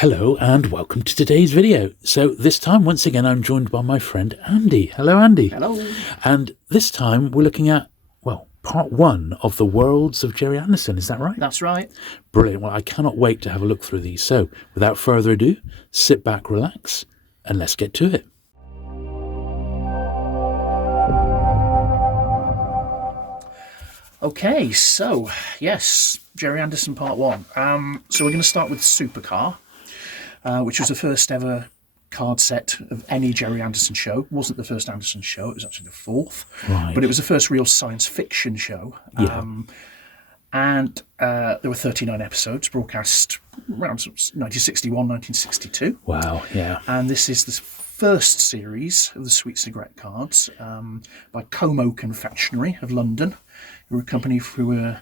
Hello and welcome to today's video. So this time, once again, I'm joined by my friend Andy. Hello, Andy. Hello. And this time we're looking at, well, part one of the worlds of Gerry Anderson. Is that right? That's right. Brilliant. Well, I cannot wait to have a look through these. So without further ado, sit back, relax, and let's get to it. Okay, so yes, Gerry Anderson part one. So we're going to start with Supercar, which was the first ever card set of any Gerry Anderson show. It wasn't the first Anderson show, it was actually the fourth. Right. But it was the first real science fiction show. Yeah. And there were 39 episodes broadcast around 1961, 1962. Wow, yeah. And this is the first series of the sweet cigarette cards by Como Confectionery of London, who were a company who were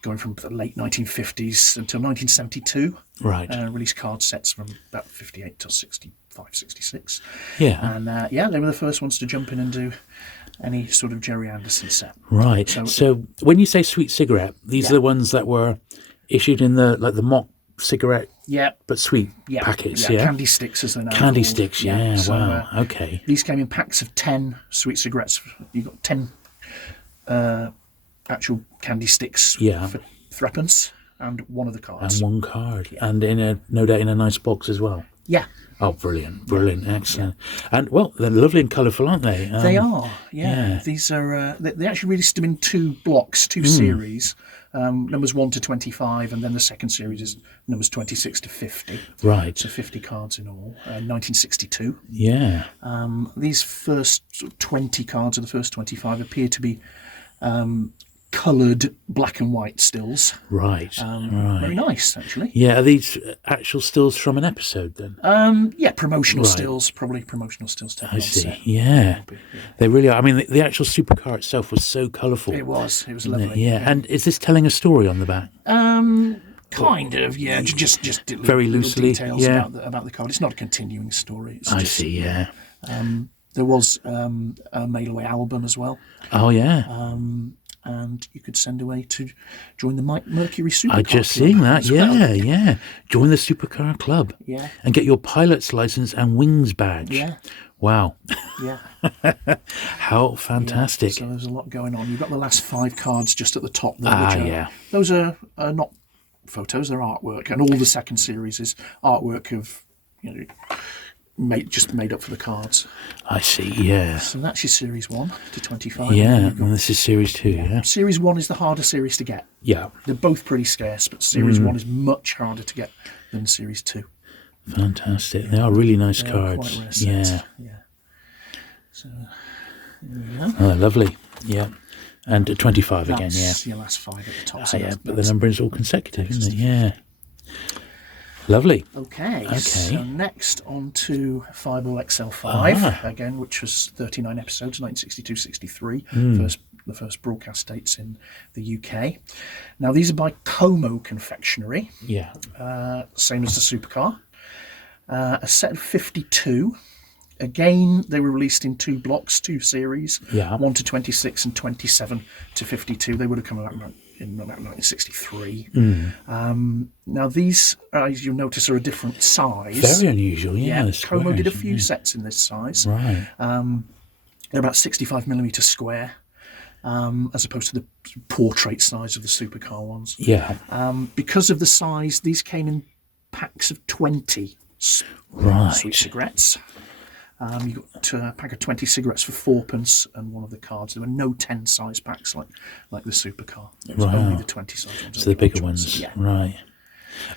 going from the late 1950s until 1972. Right. Released card sets from about 58 till 65, 66. Yeah. And they were the first ones to jump in and do any sort of Gerry Anderson set. Right. So when you say sweet cigarette, these are the ones that were issued in the mock cigarette, but sweet packets, yeah? Candy sticks, as they're now Candy called. sticks, yeah. So, wow. Okay. These came in packs of 10 sweet cigarettes. You got 10 actual candy sticks for threepence and one of the cards. And one card. Yeah. And no doubt in a nice box as well. Yeah. Oh, brilliant, excellent. Yeah. And, well, they're lovely and colourful, aren't they? They are, yeah. These are, they actually released them in two blocks, two series, numbers 1 to 25, and then the second series is numbers 26 to 50. Right. So 50 cards in all, 1962. Yeah. These first 20 cards, or the first 25, appear to be coloured black and white stills. Right. Very nice, actually. Yeah, are these actual stills from an episode then? Promotional stills, probably promotional stills taken I on see. set. Yeah. They really are. I mean, the actual supercar itself was so colourful. It was lovely. Yeah. And is this telling a story on the back? Kind of, yeah. Just very loosely, details about the card. It's not a continuing story. It's I see. Yeah. There was a mail away album as well. Oh yeah. And you could send away to join the Mike Mercury Supercar I just Club seen that. well. Yeah. Join the Supercar Club. Yeah. And get your pilot's license and wings badge. Yeah. Wow. Yeah. How fantastic. Yeah. So there's a lot going on. You've got the last 5 cards just at the top there. Those are not photos, they're artwork. And all the second series is artwork of, made up for the cards. I see, yeah. So that's your series 1 to 25. Yeah, and this is series 2, yeah. Series 1 is the harder series to get. Yeah. They're both pretty scarce, but series 1 is much harder to get than series 2. Fantastic. They are really nice cards. Quite rare sets. Yeah. So, there we go. Oh, lovely. Yeah. And 25 again, yeah. That's your last 5 at the top. So but the number is all consecutive, isn't it? Yeah. Lovely. Okay. So next on to Fireball XL5 again, which was 39 episodes, 1962-63. The first broadcast dates in the UK. Now these are by Como Confectionery. Yeah. Same as the Supercar. A set of 52. Again, they were released in 2 blocks, 2 series. Yeah. 1 to 26 and 27 to 52. They would have come out in about 1963. Now these, as you'll notice, are a different size. Very unusual, yeah. Como did a few sets in this size. Right. They're about 65mm square, as opposed to the portrait size of the Supercar ones. Yeah. Because of the size, these came in packs of 20 sweet cigarettes. You got a pack of 20 cigarettes for 4p and one of the cards. There were no 10 size packs like the Supercar. It was only the 20 size ones. So the bigger ones, yeah. Right.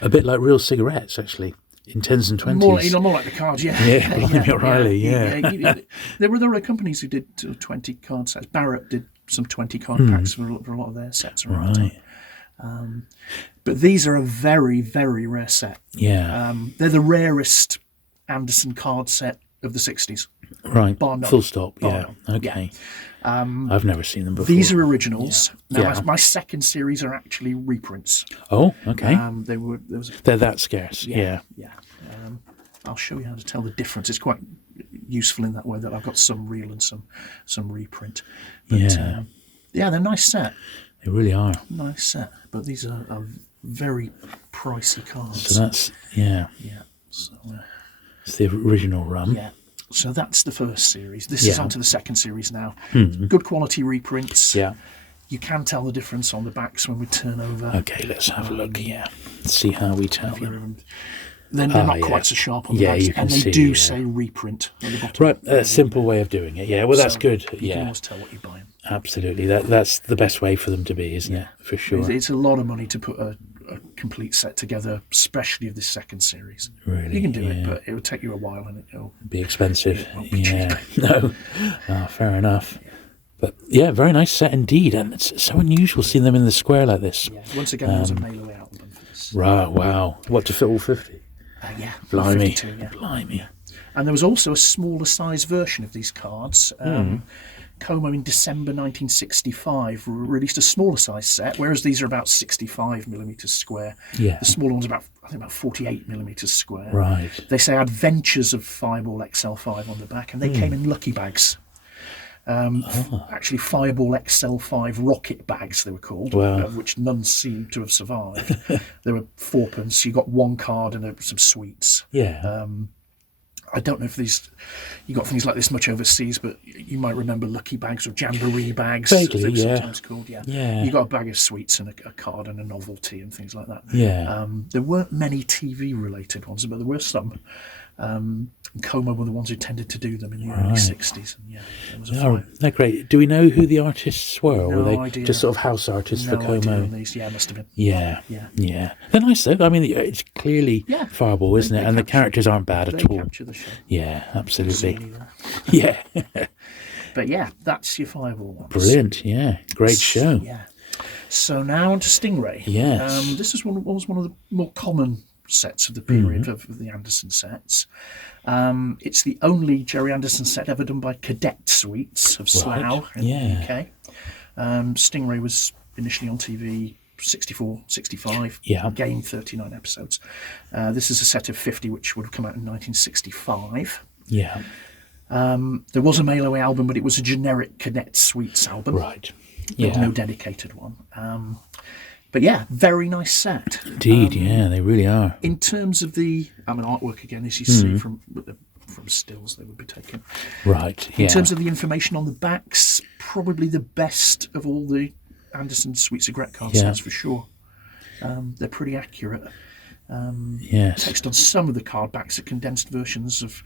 A bit like real cigarettes, actually, in 10s and 20s. More like the cards, yeah. Yeah, O'Reilly, yeah. There were other companies who did 20 card sets. Barrett did some 20 card packs for a lot of their sets around the time. But these are a very, very rare set. Yeah. They're the rarest Anderson card set of the 60s. Right. Bar none. Full stop. Bar Yeah. none. Okay. I've never seen them before. These are originals. Yeah. Now, my second series are actually reprints. Oh, okay. They're that scarce. Yeah. I'll show you how to tell the difference. It's quite useful in that way that I've got some real and some reprint. But, they're a nice set. They really are. Nice set. But these are very pricey cards. So that's, yeah. So, it's the original run. Yeah. So that's the first series. This is onto the second series now. Good quality reprints. Yeah. You can tell the difference on the backs when we turn over. Okay, let's have a look. Yeah. See how we tell them. Then they're not quite so sharp on the backs. You can and they see, do say reprint on the bottom. Right, a simple way of doing it. Yeah, well, that's good. You can always tell what you're buying. Absolutely. That's the best way for them to be, isn't it? For sure. It's a lot of money to put a complete set together, especially of this second series. Really? You can do it, but it will take you a while and it'll be expensive. It won't be cheap. No. Fair enough. But yeah, very nice set indeed, and it's so unusual seeing them in the square like this. Yeah. Once again, there's a mail away album for this. Right, wow. What, to fit all 50? Yeah. Blimey. 52, yeah. Blimey. And there was also a smaller size version of these cards. Como in December 1965 released a smaller size set, whereas these are about 65 millimeters square. Yeah. The smaller one's about 48 millimeters square. Right. They say Adventures of Fireball XL5 on the back, and they came in lucky bags. Actually, Fireball XL5 rocket bags, they were called, which none seem to have survived. They were fourpence. You got one card and some sweets. Yeah. I don't know if you got things like this much overseas, but you might remember lucky bags or jamboree bags, vaguely, as they were sometimes called. Yeah. You got a bag of sweets and a card and a novelty and things like that. Yeah. There weren't many TV-related ones, but there were some. Como were the ones who tended to do them in the early 60s. And there was a they're great. Do we know who the artists were? No were they idea. Just sort of house artists for Como? Idea on these. Yeah, must have been. Yeah. They're nice though. I mean, it's clearly Fireball, isn't it? And the characters aren't bad at all. They capture the show. Yeah, absolutely. Yeah. But yeah, that's your Fireball ones. Brilliant. Yeah, great show. Yeah. So now on to Stingray. Yes. This was one of the more common sets of the period of the Anderson sets. It's the only Gerry Anderson set ever done by Cadet Suites of Slough in the UK. Stingray was initially on TV 64, 65, again 39 episodes. This is a set of 50 which would have come out in 1965. Yeah. There was a mail away album, but it was a generic Cadet Suites album. Right. There was no dedicated one. But yeah, very nice set. Indeed, they really are. In terms of the artwork, again, as you see from stills they would be taken. Right, yeah. In terms of the information on the backs, probably the best of all the Anderson Sweet Cigarette card sets for sure. They're pretty accurate. Text on some of the card backs are condensed versions of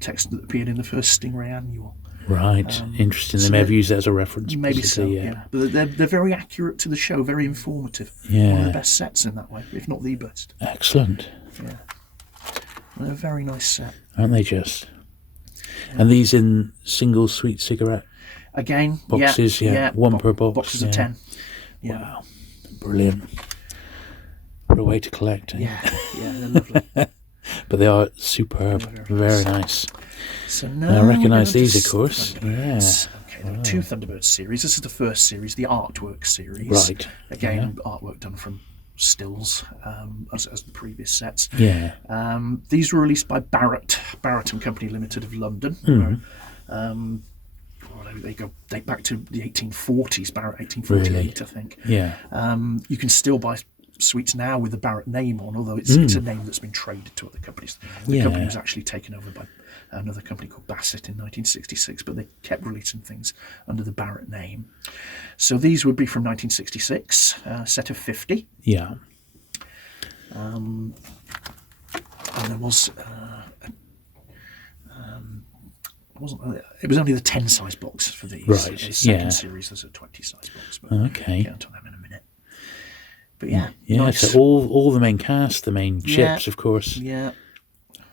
text that appeared in the first Stingray annual. Right, interesting. They may have used that as a reference. Maybe so, yeah. But they're very accurate to the show, very informative. Yeah. One of the best sets in that way, if not the best. Excellent. Yeah. They're a very nice set. Aren't they just? And these in single sweet cigarette again boxes, one per box. Boxes of 10. Yeah. Wow. Brilliant. What a way to collect. Yeah, they're lovely. But they are superb. Very nice. So now I recognise these, of course. Yeah. Okay, there are two Thunderbirds series. This is the first series, the artwork series. Right. Again, artwork done from stills, as the previous sets. Yeah. These were released by Burt and Company Limited of London. They date back to the 1840s, Barrett 1848, really? I think. Yeah. You can still buy sweets now with the Barrett name on, although it's a name that's been traded to other companies. The company was actually taken over by another company called Bassett in 1966, but they kept releasing things under the Barrett name. So these would be from 1966, set of 50. Yeah. And there was it was only the 10 size box for these. Right. The second series there's a 20 size box, but okay. I'll get onto them in a minute. But yeah, nice. So all the main cast, the main ships, of course. Yeah.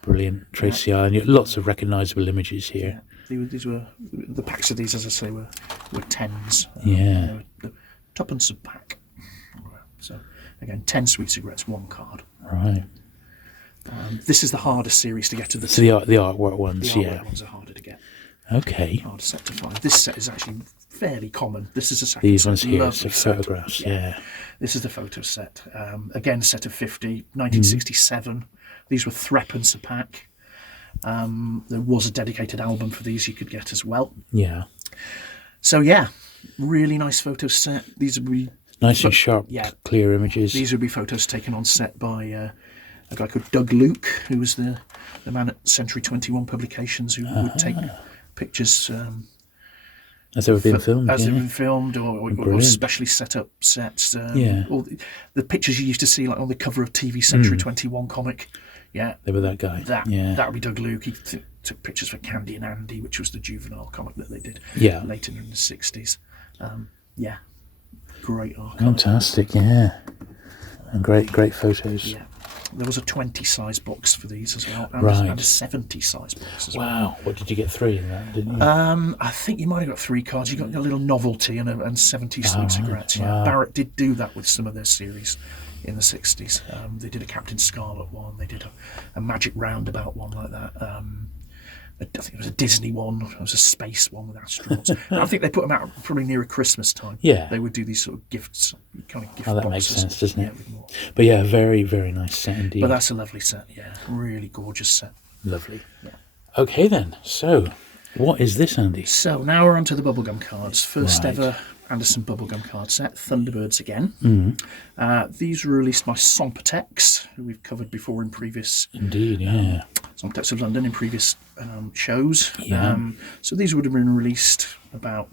Brilliant. Tracy Island. Lots of recognisable images here. Yeah. These were the packs of these, as I say, were 10s. Yeah. The tuppence a pack. So again, 10 sweet cigarettes, one card. Right. This is the hardest series to get to. The artwork ones, the artwork ones are harder to get. Okay. Harder set to find. This set is actually fairly common. This is a second These set. ones here, so photographs, This is the photo set. Again, set of 50, 1967. These were threepence a pack. There was a dedicated album for these you could get as well. Yeah. So yeah, really nice photo set. These would be Nice and sharp, clear images. These would be photos taken on set by a guy called Doug Luke, who was the man at Century 21 Publications, who would take pictures as they were being filmed. As they were filmed, or specially set up sets. All the pictures you used to see, like on the cover of TV Century 21 comic. Yeah, they were that guy. That would be Doug Luke. He took pictures for Candy and Andy, which was the juvenile comic that they did later in the 60s. Great archive. Fantastic, and great photos. Yeah. There was a 20 size box for these as well, and a 70 size box as well. Wow, what did you get 3 in that, didn't you? I think you might have got 3 cards. You got a little novelty and 70 sweet cigarettes. Yeah, wow. Barrett did do that with some of their series in the 60s. They did a Captain Scarlet one. They did a Magic Roundabout one like that. I think it was a Disney one. It was a space one with astronauts. I think they put them out probably nearer Christmas time. Yeah. They would do these sort of gifts, kind of gift boxes. That makes sense, doesn't it? But very, very nice set indeed. But that's a lovely set, really gorgeous set. Lovely. Yeah. Okay then, so what is this, Andy? So now we're on to the bubblegum cards. First ever Anderson bubblegum card set, Thunderbirds again. These were released by Sompotex, who we've covered before in previous... Indeed, Sompotex of London in previous shows. Yeah. So these would have been released about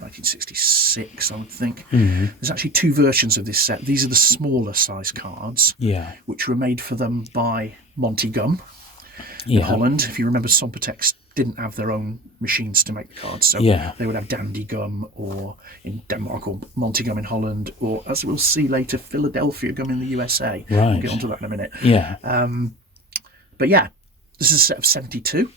1966, I would think. There's actually 2 versions of this set. These are the smaller size cards, which were made for them by Monty Gum in Holland. If you remember, Sompotex didn't have their own machines to make the cards, so they would have Dandy Gum or in Denmark, or Monty Gum in Holland, or, as we'll see later, Philadelphia Gum in the USA. We'll get onto that in a minute. But this is a set of 72.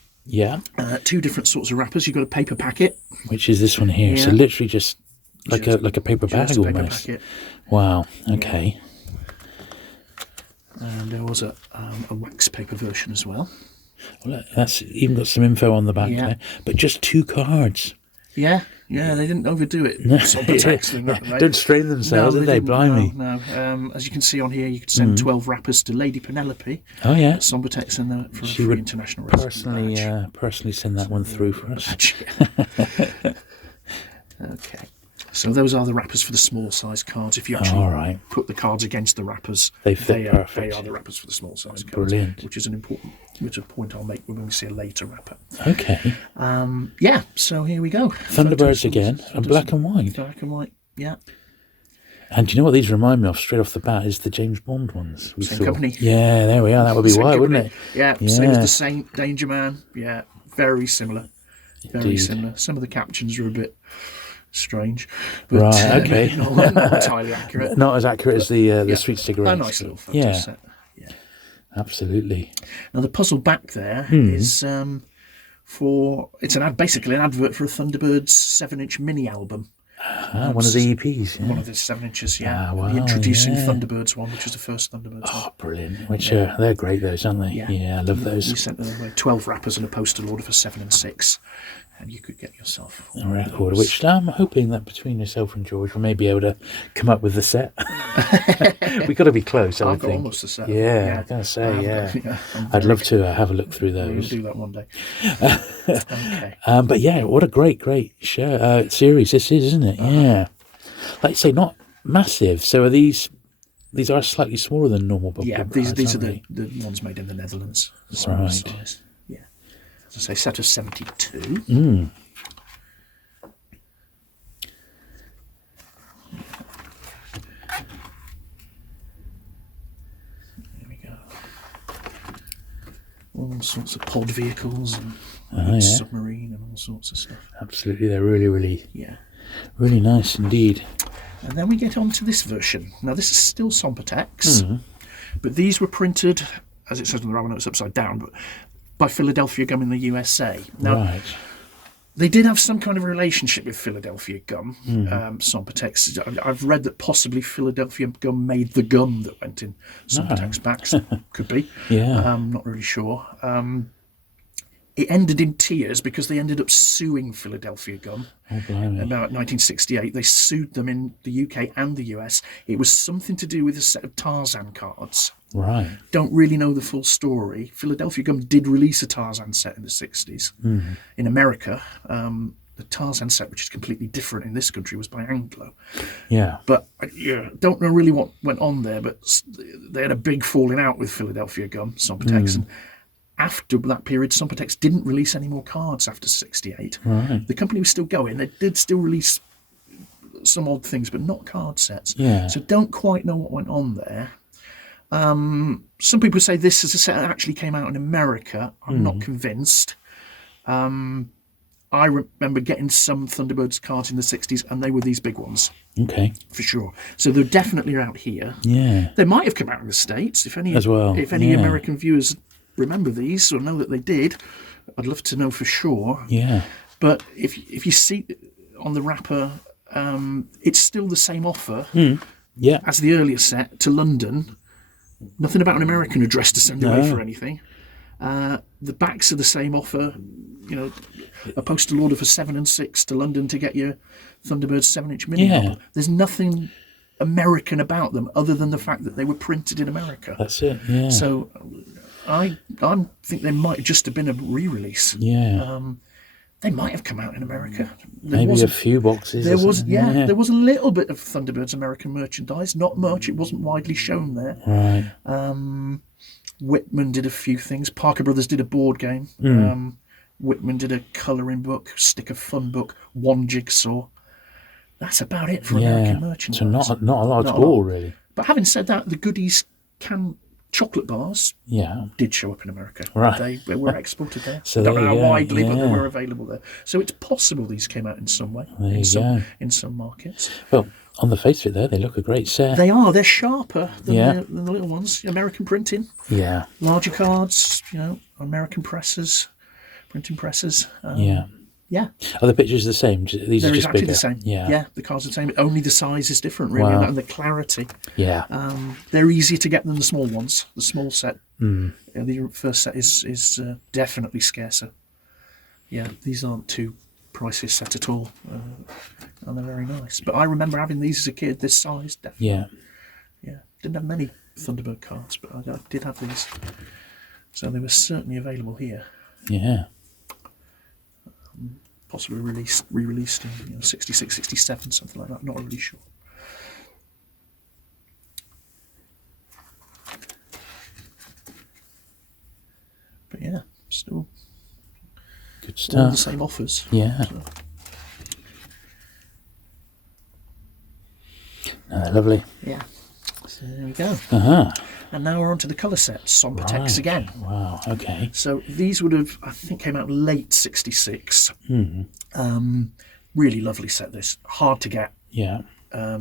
2 different sorts of wrappers. You've got a paper packet, which is this one here. So literally just like a paper bag almost. Packet. Wow. Okay. And there was a wax paper version as well. Well, that's even got some info on the back there, but just 2 cards. Yeah, they didn't overdo it. Don't strain themselves, did they? Blimey. No. As you can see on here, you could send 12 wrappers to Lady Penelope. Oh yeah. Sompotex and for she a free would international personally send that one through for us. Okay. So those are the wrappers for the small size cards. If you actually put the cards against the wrappers, they fit perfect. They are the wrappers for the small size cards. Brilliant. Which is a point I'll make when we see a later wrapper. Okay. So here we go. Thunderbirds again, and black and white. Black and white, yeah. And do you know what these remind me of straight off the bat is the James Bond ones. Same company. Yeah, there we are. That would be white, wouldn't it? Yeah, same as the Saint, Danger Man. Yeah, very similar. Very similar. Some of the captions are a bit strange, but okay. not entirely accurate. Not as accurate as the sweet cigarettes. A nice little photo set. Yeah, absolutely. Now the puzzle back there is basically an advert for a Thunderbirds 7-inch mini album. One of the EPs. One of the 7 inches, the introducing Thunderbirds one, which was the first Thunderbirds one. Brilliant. Which they're great, those, aren't they? Yeah, I love those. We sent them 12 wrappers and a postal order for 7 and 6. And you could get yourself a record, which I'm hoping that between yourself and George, we may be able to come up with the set. We've got to be close, I think. I've got almost a set. Yeah, I'm going to say, I'd love to have a look through those. We'll do that one day. Okay. But what a great show, series this is, isn't it? Yeah. Like you say, not massive. So are these are slightly smaller than normal bubblegum? Yeah, these are the ones made in the Netherlands. Right. Size. As I say, set of 72. There we go. All sorts of pod vehicles and submarine and all sorts of stuff. Absolutely, they're really, really, really nice indeed. And then we get on to this version. Now, this is still Sompotex, but these were printed, as it says on the rubber notes, upside down, but by Philadelphia Gum in the USA. Now, they did have some kind of relationship with Philadelphia Gum, Sompotex. I've read that possibly Philadelphia Gum made the gum that went in Sompotex packs. Could be. Yeah. Not really sure. It ended in tears because they ended up suing Philadelphia Gum. About 1968. They sued them in the UK and the US. It was something to do with a set of Tarzan cards. Right. Don't really know the full story. Philadelphia Gum did release a Tarzan set in the 60s. In America, the the Tarzan set, which is completely different in this country, was by Anglo. Yeah. But don't know really what went on there, but they had a big falling out with Philadelphia Gum, Sompotex, and after that period, Sompotex didn't release any more cards after 68. Right. The company was still going. They did still release some odd things, but not card sets. Yeah. So don't quite know what went on there. Some people say this is a set that actually came out in America. I'm not convinced. I remember getting some Thunderbirds cards in the 60s, and they were these big ones. Okay. For sure. So they're definitely out here. Yeah. They might have come out in the States. If any, As well, if any yeah. American viewers remember these or know that they did, I'd love to know for sure. Yeah. But if you see on the wrapper, it's still the same offer Yeah. as the earlier set to London. Nothing about an American address to send away for anything. The backs are the same offer. You know, a postal order for 7 and 6 to London to get your Thunderbird 7-inch mini. Yeah. There's nothing American about them other than the fact that they were printed in America. That's it. Yeah. So I think they might just have been a re-release. Yeah. They might have come out in America. Maybe a few boxes. There or was, something. yeah, there was a little bit of Thunderbirds American merchandise. Not much. It wasn't widely shown there. Right. Whitman did a few things. Parker Brothers did a board game. Whitman did a colouring book, sticker fun book, one jigsaw. That's about it for American merchandise. So not a large haul, really. But having said that, the goodies chocolate bars did show up in America. Right. They were exported there. So don't know how there you go, widely, but they yeah. were available there. So it's possible these came out in some way, There you go. in some markets. Well, on the face of it, there, they look a great set. They are. They're sharper than, Yeah. than the little ones. American printing, Yeah. larger cards. American presses, printing presses. Yeah. Yeah, Are the pictures the same? These they're are just exactly bigger. the same. Yeah. The cards are the same. Only the size is different, really, Wow. and the clarity. Yeah. They're easier to get than the small ones. The small set, the first set is definitely scarcer. Yeah, these aren't too pricey a set at all, and they're very nice. But I remember having these as a kid. This size, definitely. Yeah. Yeah, didn't have many Thunderbird cards, but I did have these, so they were certainly available here. Yeah. Possibly re-released in 66, 67, something like that. Not really sure. But yeah, still Good all stuff. the same offers. Yeah. So, Lovely. yeah. So there we go. Uh-huh. And now we're on to the colour sets. Sompotex Right. again. Wow. Okay. So these would have, I think, came out late 66. Really lovely set, this. Hard to get. Yeah. A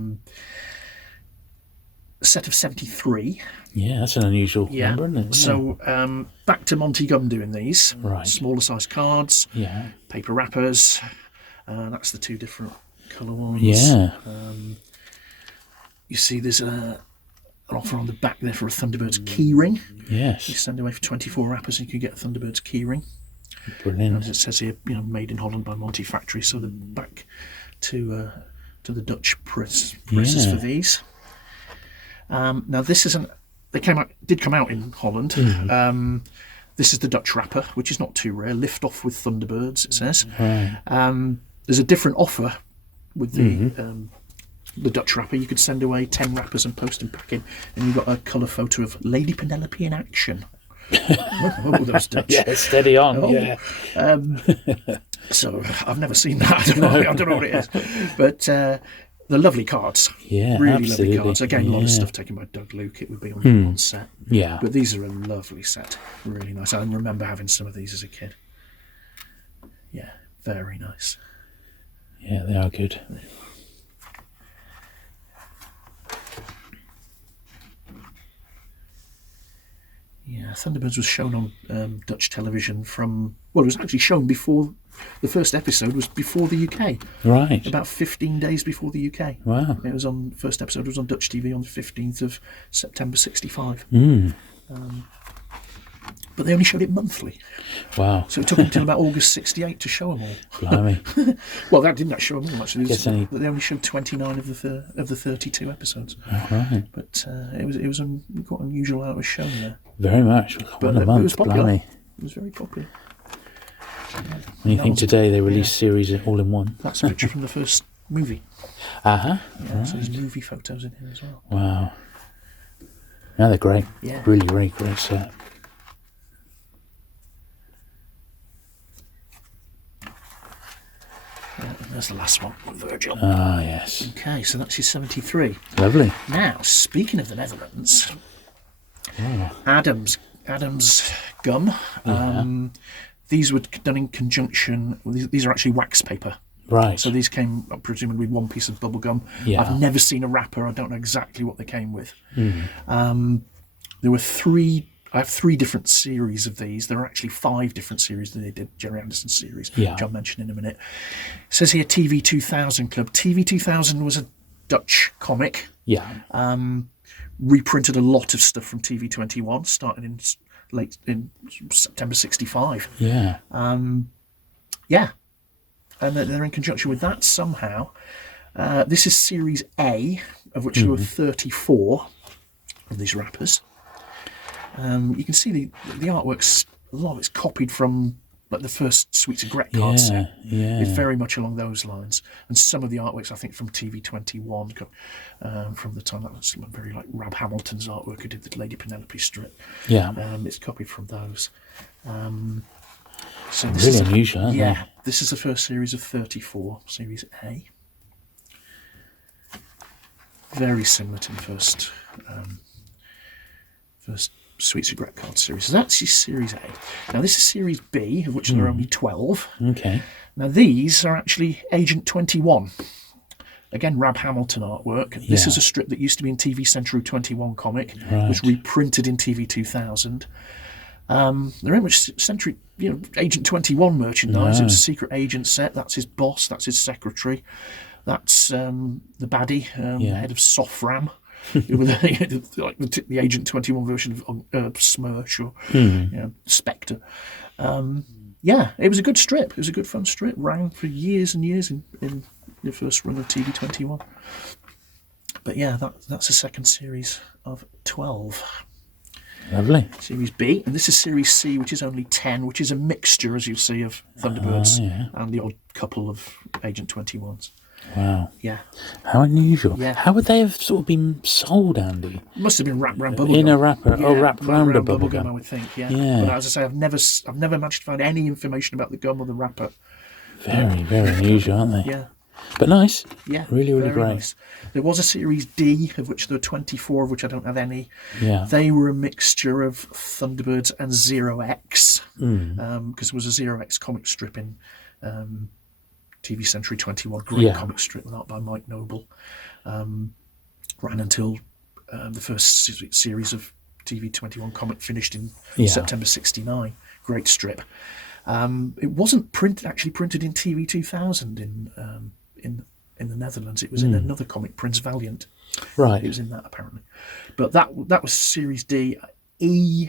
set of 73. Yeah, that's an unusual number, isn't it? Yeah. So back to Monty Gum doing these. Right. Smaller size cards, Yeah. paper wrappers. That's the two different colour ones. Yeah. You see there's an offer on the back there for a Thunderbirds keyring. You Yes. send away for 24 wrappers and you can get a Thunderbirds keyring. Brilliant. As it says here, made in Holland by Monty Factory. So the back to the Dutch presses Yeah. for these. Now this isn't. They did come out in Holland. This is the Dutch wrapper, which is not too rare. Lift off with Thunderbirds, it says. Right. There's a different offer with the Dutch wrapper. You could send away 10 wrappers and post and pack in, and you've got a colour photo of Lady Penelope in action. Oh, those Dutch. Yeah, steady on. Oh. Yeah. So I've never seen that. I don't know what it is. But the lovely cards. Yeah, really absolutely. lovely cards. Again, a lot of Yeah. stuff taken by Doug Luke. It would be on one set. Yeah. But these are a lovely set. Really nice. I remember having some of these as a kid. Yeah, very nice. Yeah, they are good. Yeah, Thunderbirds was shown on Dutch television it was actually shown before, the first episode was before the UK. Right. About 15 days before the UK. Wow. It was first episode was on Dutch TV on the 15th of September 65. But they only showed it monthly. Wow. So it took until about August 68 to show them all. Blimey. Well, that didn't show them all, actually. Guess They only showed 29 of the 32 episodes. Right. But it was quite unusual how it was shown there. Very much. But One a it month. was popular. Blimey. It was very popular. When you think today they release series all in one. That's a picture from the first movie. Uh-huh. Yeah, so there's movie photos in here as well. Wow. No, they're great. Yeah. Really, really great set. Yeah, and there's the last one, Virgil. Ah, yes. Okay, so that's your 73. Lovely. Now, speaking of the Netherlands, Adams gum. These were done in conjunction. These are actually wax paper. Right. So these came, presumably, with one piece of bubble gum. Yeah. I've never seen a wrapper. I don't know exactly what they came with. There were three. I have 3 different series of these. There are actually 5 different series that they did, Gerry Anderson series, which I'll mention in a minute. It says here TV 2000 Club. TV 2000 was a Dutch comic. Yeah. Reprinted a lot of stuff from TV 21, starting in September 65. Yeah. Yeah. And they're in conjunction with that somehow. This is Series A, of which there were 34 of these wrappers. You can see the artwork's, a lot of it's copied from like the first Sweets of Gret card set. Yeah. It's very much along those lines. And some of the artworks, I think, from TV 21, from the time that was very like Rab Hamilton's artwork, who did the Lady Penelope strip. Yeah. It's copied from those. So this Really is unusual, aren't they? This is the first series of 34, Series A. Very similar to the first Sweets of Gret card series. So that's your Series A. Now this is Series B, of which there are only 12. Okay. Now these are actually Agent 21. Again, Rab Hamilton artwork. This is a strip that used to be in TV Century 21 comic. Right. Was reprinted in TV 2000. There ain't much Century, Agent 21 merchandise. No. It was a secret agent set. That's his boss. That's his secretary. That's the baddie, head of Sofram. With the Agent 21 version of Smirch or Spectre. It was a good strip. It was a good fun strip. Ran for years and years in the first run of TV 21. But that's the second series of 12. Lovely. Series B, and this is Series C, which is only 10, which is a mixture, as you see, of Thunderbirds and the odd couple of Agent 21s. Wow. Yeah. How unusual. Yeah. How would they have sort of been sold, Andy? Must have been wrapped around bubble In gum. a wrapper. Wrapped around a bubble gum. I would think, Yeah. But as I say, I've never managed to find any information about the gum or the wrapper. Very, very unusual, aren't they? Yeah. But nice. Yeah. Really, really very great. Nice. There was a Series D, of which there were 24, of which I don't have any. Yeah. They were a mixture of Thunderbirds and Zero X, because there was a Zero X comic strip in TV Century 21, great comic strip with art by Mike Noble. Ran until the first series of TV 21 comic finished in September 69. Great strip. It wasn't printed in TV 2000 in the Netherlands. It was in another comic, Prince Valiant. Right. It was in that apparently. But that was Series D. E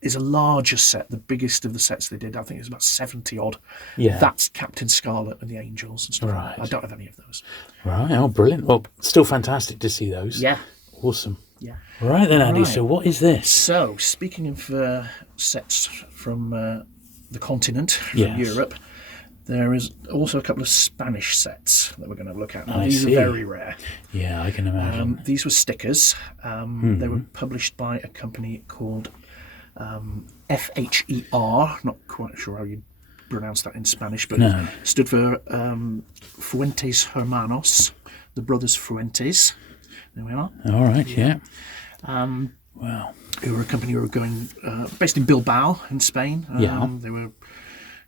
is a larger set, the biggest of the sets they did. I think it was about 70 odd. Yeah. That's Captain Scarlet and the Angels and stuff. Right. I don't have any of those. Right. Oh, brilliant. Well, still fantastic to see those. Yeah. Awesome. Yeah. Right then, Andy. Right. So what is this? So, speaking of sets from the continent, from Yes. Europe, there is also a couple of Spanish sets that we're going to have a look at. Now, I these see. are very rare. Yeah, I can imagine. These were stickers. They were published by a company called FHER. Not quite sure how you pronounce that in Spanish, but it stood for Fuentes Hermanos, the Brothers Fuentes. There we are. All right. Yeah. Wow. Who were a company who were going based in Bilbao in Spain. They were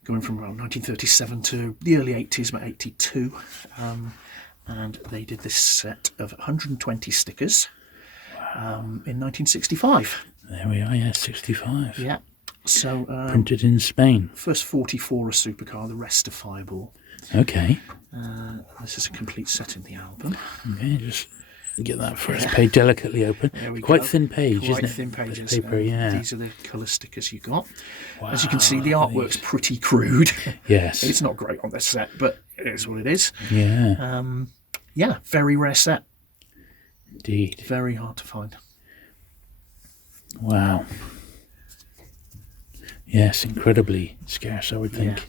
going from around 1937 to the early 80s, about 82. And they did this set of 120 stickers in 1965. There we are. Yeah, 65. Yeah. So Printed in Spain. first 44 are Supercar, the rest are Fireball. Okay. This is a complete set in the album. Okay. Just get that first page delicately open. There we Quite go. thin page, Quite isn't it? thin pages. Paper, yeah. These are the colour stickers you got. Wow, As you can see, the artwork's pretty crude. Yes. It's not great on this set, but it is what it is. Yeah. Very rare set. Indeed. Very hard to find. Wow. Yes, incredibly scarce, I would think. Yeah.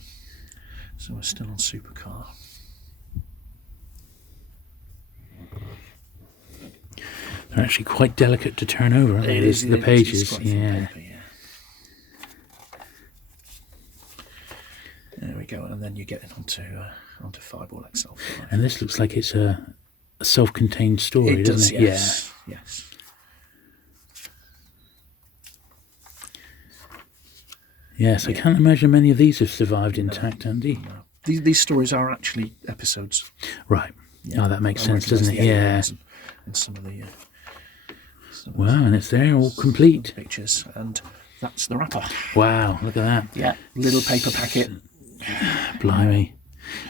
So we're still on Supercar. They're actually quite delicate to turn over, aren't they? The pages. Quite thin paper, yeah. There we go, and then you're getting onto Fireball XL5. And this looks like it's a self-contained story, doesn't it? Yes. Yeah. Yes. Yes, I can't imagine many of these have survived intact, Andy. No. These stories are actually episodes. Right. Yeah. Oh, that makes sense, doesn't it? Yeah. And some of the... Wow, and it's there, all complete. Pictures, and that's the wrapper. Wow, look at that. Yeah, little paper packet. Blimey.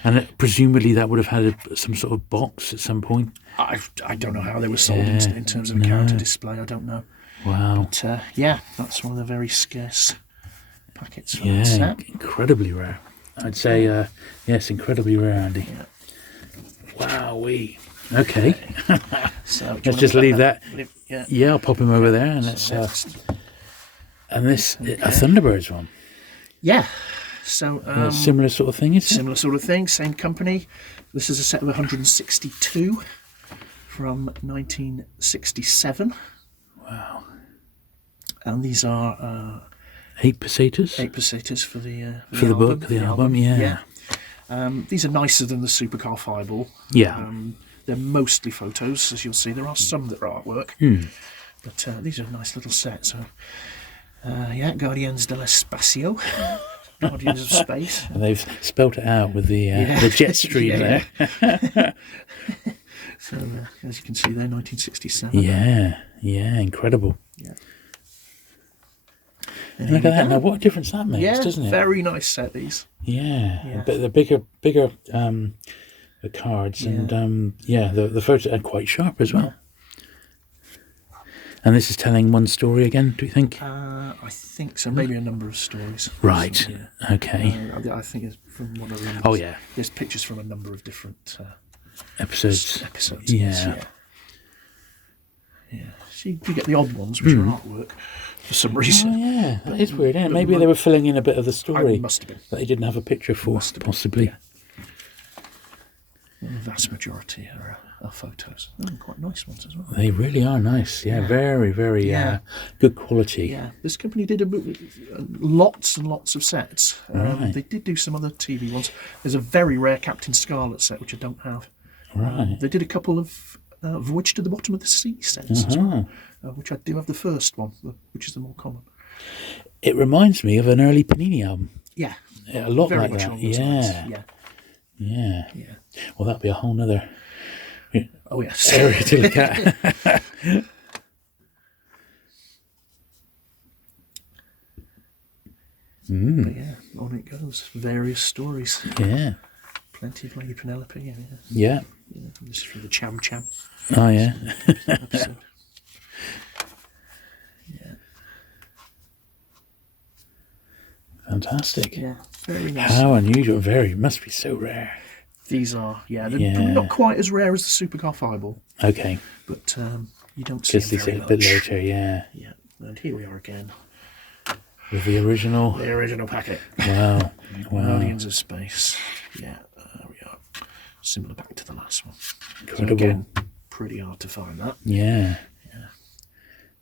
And presumably that would have had some sort of box at some point. I don't know how they were sold in terms of a character display. I don't know. Wow. But yeah, that's one of the very scarce packets. For that set. Incredibly rare. I'd say, yes, incredibly rare, Andy. Yeah. Wowee. Okay. So let's just leave that. Yeah, I'll pop him over there, and let's. And this a Thunderbirds one. Yeah. So similar sort of thing, is it? Similar sort of thing. Same company. This is a set of 162 from 1967. Wow. And these are 8 pesetas. 8 pesetas for the book, the album. Yeah. These are nicer than the Supercar Fireball. Yeah. They're mostly photos, as you'll see. There are some that are artwork, but these are a nice little set. So, Guardians del Espacio, Guardians of Space. And they've spelt it out with the jet stream there. So, as you can see there, 1967. Yeah, incredible. Yeah. Look at that! Now, what a difference that makes, doesn't it? Very nice set, these. Yeah. But the bigger the cards, and the photos are quite sharp as well. And this is telling one story again, do you think? I think so. Maybe a number of stories. Right. So, yeah. Okay. I think it's from what I remember. Oh yeah. There's pictures from a number of different episodes. Yeah. So you get the odd ones, which are artwork for some reason. Oh yeah, that is weird, isn't it? Maybe they were filling in a bit of the story. Must have been. That they didn't have a picture for, possibly. Yeah. The vast majority are photos. Quite nice ones as well. They really are nice. Yeah. Very, very good quality. Yeah, this company did lots and lots of sets. Right. They did do some other TV ones. There's a very rare Captain Scarlet set, which I don't have. Right. They did a couple of Voyage to the Bottom of the Sea sets as well, which I do have the first one, which is the more common. It reminds me of an early Panini album. Yeah. A lot very like much that. along those lines. Yeah. Well, that'd be a whole nother area to look at. But yeah, on it goes. Various stories. Yeah. Plenty of Lady Penelope. Yeah. This is from the Cham Cham. Oh yeah. Episode. Fantastic. Yeah, very nice. How unusual. Must be so rare. These are, they're not quite as rare as the Supercar Fireball. Okay. But you don't see them very much. A bit later, yeah. Yeah, and here we are again. With the original. The original packet. Wow. Guardians of Space. Yeah, there we are. Similar back to the last one. Incredible. So again, pretty hard to find that. Yeah.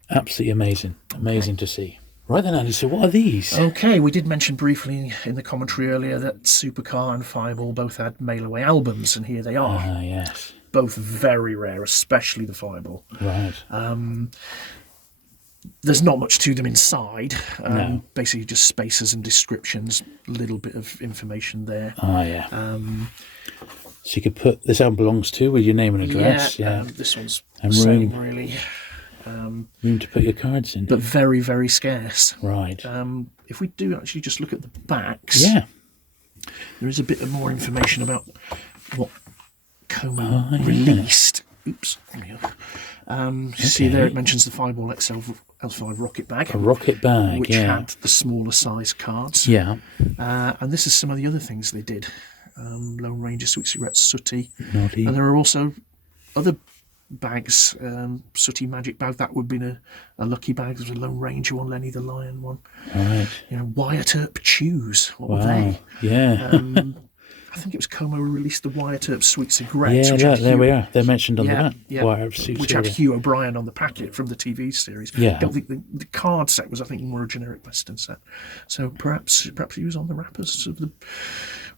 Absolutely amazing. Amazing to see. Right then, Andy, so what are these? Okay, we did mention briefly in the commentary earlier that Supercar and Fireball both had mail-away albums, and here they are. Ah, yes. Both very rare, especially the Fireball. Right. There's not much to them inside. No. Basically just spaces and descriptions, a little bit of information there. Ah, yeah. So you could put, this album belongs to with your name and address. Yeah. This one's and the same, really. Room to put your cards in. But very, very scarce. Right. If we do actually just look at the backs, there is a bit of more information about what Como released. Oops. You see there it mentions the Fireball XL5 rocket bag. A rocket bag, which had the smaller size cards. Yeah. And this is some of the other things they did. Lone Ranger, Sweet Cigarettes, Sooty. Naughty. And there are also other bags, Sooty Magic bag, that would have been a lucky bag. There's a Lone Ranger one, Lenny the Lion one. Right. Wyatt Earp Chews. What were they? Yeah. I think it was Como who released the Wyatt Earp sweet cigarettes. Yeah, look, there we are. They're mentioned on the back. Yeah, which had Hugh O'Brien on the packet from the TV series. Yeah. I don't think the card set was, I think, more a generic Western set. So perhaps he was on the wrappers of the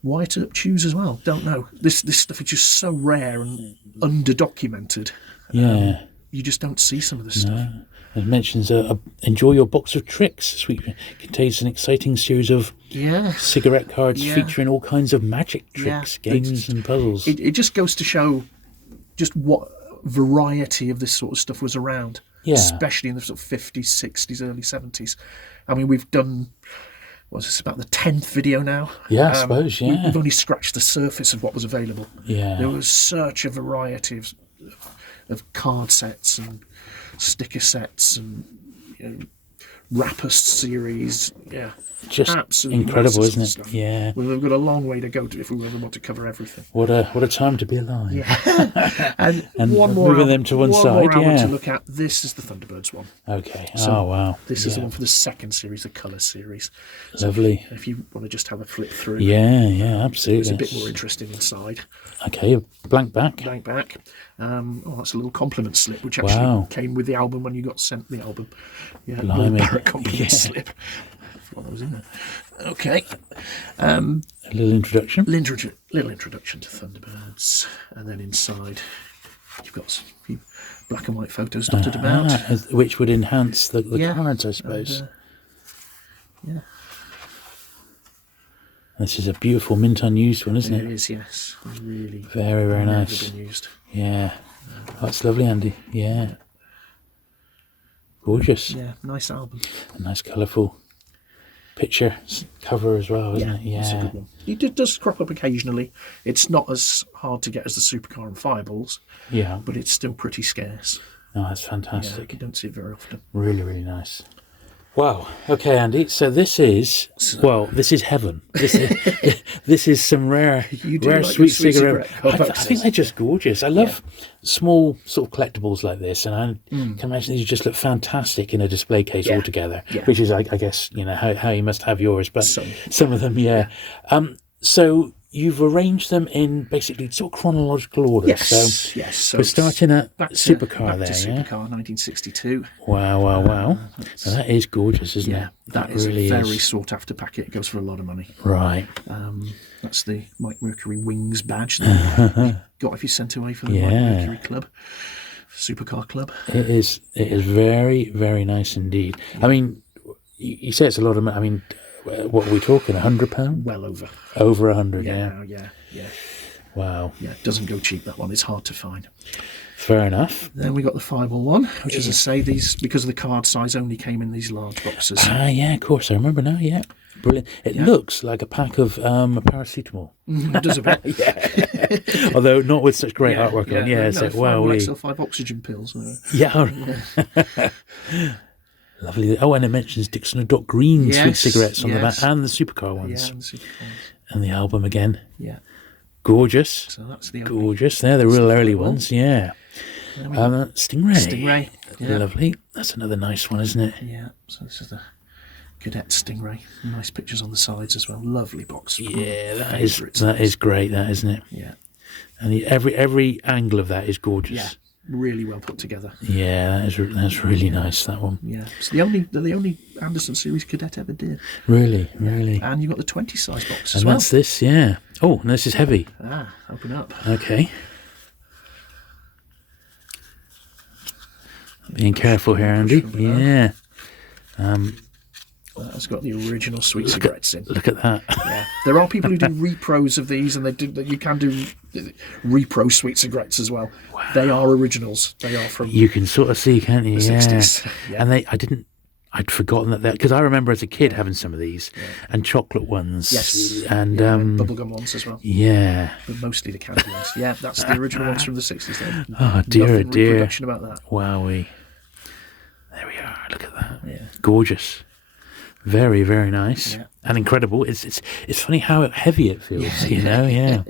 Wyatt Earp chews as well. Don't know. This stuff is just so rare and underdocumented. Yeah. You just don't see some of this stuff. It mentions enjoy your box of tricks. Sweet contains an exciting series of cigarette cards featuring all kinds of magic tricks, games, and puzzles. It just goes to show just what variety of this sort of stuff was around, especially in the sort of 50s, 60s, early 70s. I mean, we've done. What's this, about the 10th video now? Yeah, I suppose. Yeah, we've only scratched the surface of what was available. Yeah, there was such a variety of card sets and sticker sets and wrapper series. Yeah, just absolutely incredible, isn't it? Stuff. Yeah, we've got a long way to go if we really want to cover everything. What a time to be alive. Yeah, and one more moving them to one side. To look at. This is the Thunderbirds one. Okay. So wow. This is the one for the second series, the colour series. Lovely. So if you want to just have a flip through. Yeah, absolutely. It's a bit more interesting inside. Okay, blank back. Blank back. That's a little compliment slip, which actually came with the album when you got sent the album. Yeah, Blimey. A compliment slip. I forgot that was in there. Okay. A little introduction. Little introduction to Thunderbirds. And then inside, you've got some few black and white photos dotted about. Which would enhance the cards, I suppose. And, this is a beautiful mint unused one, isn't it? It is, yes. Really very, very nice. Never been used. Yeah. That's lovely, Andy. Yeah. Gorgeous. Yeah, nice album. A nice colourful picture cover as well, isn't it? Yeah. It's a good one. It does crop up occasionally. It's not as hard to get as the Supercar and Fireballs. Yeah. But it's still pretty scarce. Oh, that's fantastic. You don't see it very often. Really, really nice. Wow. Okay, Andy. So this is heaven. This is some rare like sweet cigarette. I boxes. think they're just gorgeous. I love small sort of collectibles like this, and I can imagine these just look fantastic in a display case altogether. Yeah. Which is, I guess, how you must have yours, but some of them, So you've arranged them in basically sort of chronological order. Yes. So we're starting at Supercar there, Supercar, 1962. Wow. So that is gorgeous, isn't it? That is really a very sought after packet. It goes for a lot of money. Right. That's the Mike Mercury Wings badge that you got if you sent away for the Mike Mercury Club. Supercar Club. It is very, very nice indeed. I mean, you say it's a lot of money. I mean, what are we talking, £100? Well over. Over 100, yeah. Wow. Yeah, it doesn't go cheap, that one. It's hard to find. Fair enough. Then we got the Fireball one, which, as I say, these, because of the card size, only came in these large boxes. Yeah, of course. I remember now, Brilliant. It looks like a pack of paracetamol. It does a bit. Although not with such great artwork on. Yeah, so, XL5 oxygen pills. Lovely. Oh, and it mentions Dixon and Doc Green sweet cigarettes on the back, and the Supercar ones. Yeah, and the Supercar ones. And the album again. Yeah. Gorgeous. So that's the gorgeous. They're the real early ones, yeah. Stingray. Yeah. Lovely. That's another nice one, isn't it? Yeah. So this is the Cadet Stingray. Nice pictures on the sides as well. Lovely box. Yeah, that is great, that, isn't it? Yeah. And every angle of that is gorgeous. Yeah. Really well put together. Yeah, that's really nice, that one. Yeah, it's the only Anderson series Cadet ever did. Really. And you've got the 20 size box as and well. That's this, yeah. Oh, and this is heavy. Open up. Okay. Being careful here, Andy. Yeah. It's got the original sweet cigarettes in. Look at that. Yeah. There are people who do repros of these, and you can do repro sweet cigarettes as well. Wow. They are originals. They are from. You can sort of see, can't you? The 60s. Yeah. And I'd forgotten that because I remember as a kid having some of these and chocolate ones. Yes. And bubblegum ones as well. Yeah. But mostly the candy ones. Yeah, that's the original ones from the 60s. Oh dear, Nothing reproduction about that. Wowee. There we are. Look at that. Yeah. Gorgeous. Very, very nice and incredible. It's funny how heavy it feels, Yeah.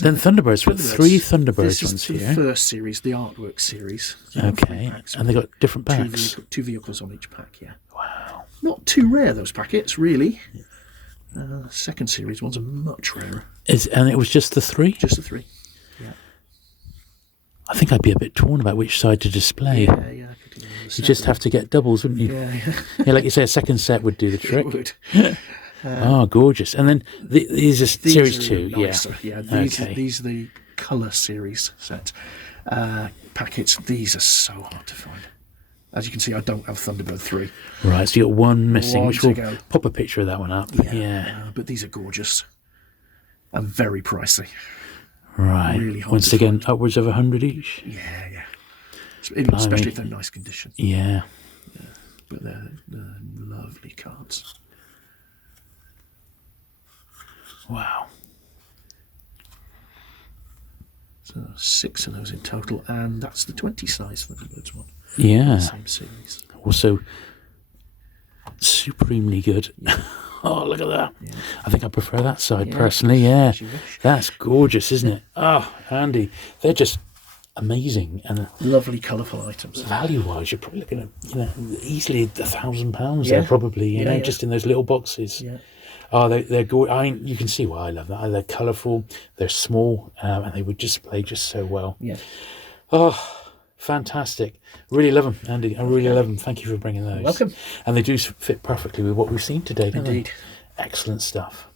Then Thunderbirds, with 3 Thunderbirds ones here. This is the first series, the artwork series. Okay, and they got different packs. Two vehicles on each pack. Yeah. Wow. Not too rare, those packets, really. Second series ones are much rarer. And it was just the 3? Just the 3. Yeah. I think I'd be a bit torn about which side to display. Yeah. You just have to get doubles, wouldn't you? Yeah. Like you say, a second set would do the trick. It would. Gorgeous. And then these are series 2. Nicer. Yeah. These are the colour series set packets. These are so hard to find. As you can see, I don't have Thunderbird 3. Right, so you've got one missing, One which to we'll go. pop a picture of that one up. Yeah. But these are gorgeous and very pricey. Right. Really hard Once to again, find. upwards of 100 each. Yeah. Especially if they're in nice condition. Yeah. But they're lovely cards. Wow. So 6 of those in total, and that's the 20 size Thunderbirds one. Yeah. Same series. Also, supremely good. Oh, look at that. Yeah. I think I prefer that side personally. Yeah. That's gorgeous, isn't it? Oh, Andy, they're just amazing. And lovely, colourful items. Value-wise, you're probably looking at, easily £1,000 there, probably, you know, just in those little boxes. Yeah. Oh, they're gorgeous. You can see why I love that. They're colourful, they're small, and they would display just so well. Yeah. Oh, fantastic. Really love them, Andy. I really love them. Thank you for bringing those. You're welcome. And they do fit perfectly with what we've seen today, don't Indeed. they? Excellent stuff.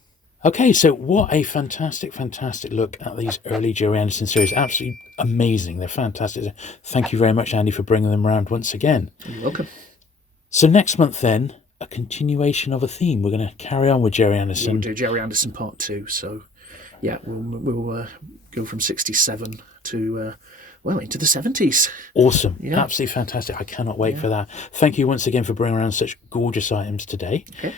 Okay, so what a fantastic look at these early Gerry Anderson series. Absolutely amazing. They're fantastic. Thank you very much, Andy, for bringing them around once again. You're welcome. So next month then, a continuation of a theme. We're going to carry on with Gerry Anderson. We'll do Gerry Anderson Part 2. So, yeah, we'll go from 67 to, into the 70s. Awesome. Yeah. Absolutely fantastic. I cannot wait for that. Thank you once again for bringing around such gorgeous items today. Okay.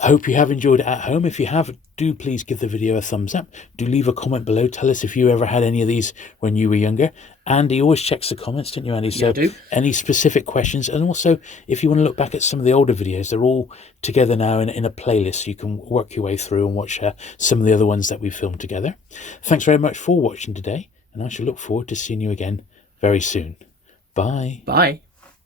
I hope you have enjoyed it at home. If you have, do please give the video a thumbs up. Do leave a comment below. Tell us if you ever had any of these when you were younger. Andy always checks the comments, don't you, Andy? So I do. Any specific questions? And also, if you want to look back at some of the older videos, they're all together now in a playlist. You can work your way through and watch some of the other ones that we filmed together. Thanks very much for watching today, and I shall look forward to seeing you again very soon. Bye. Bye.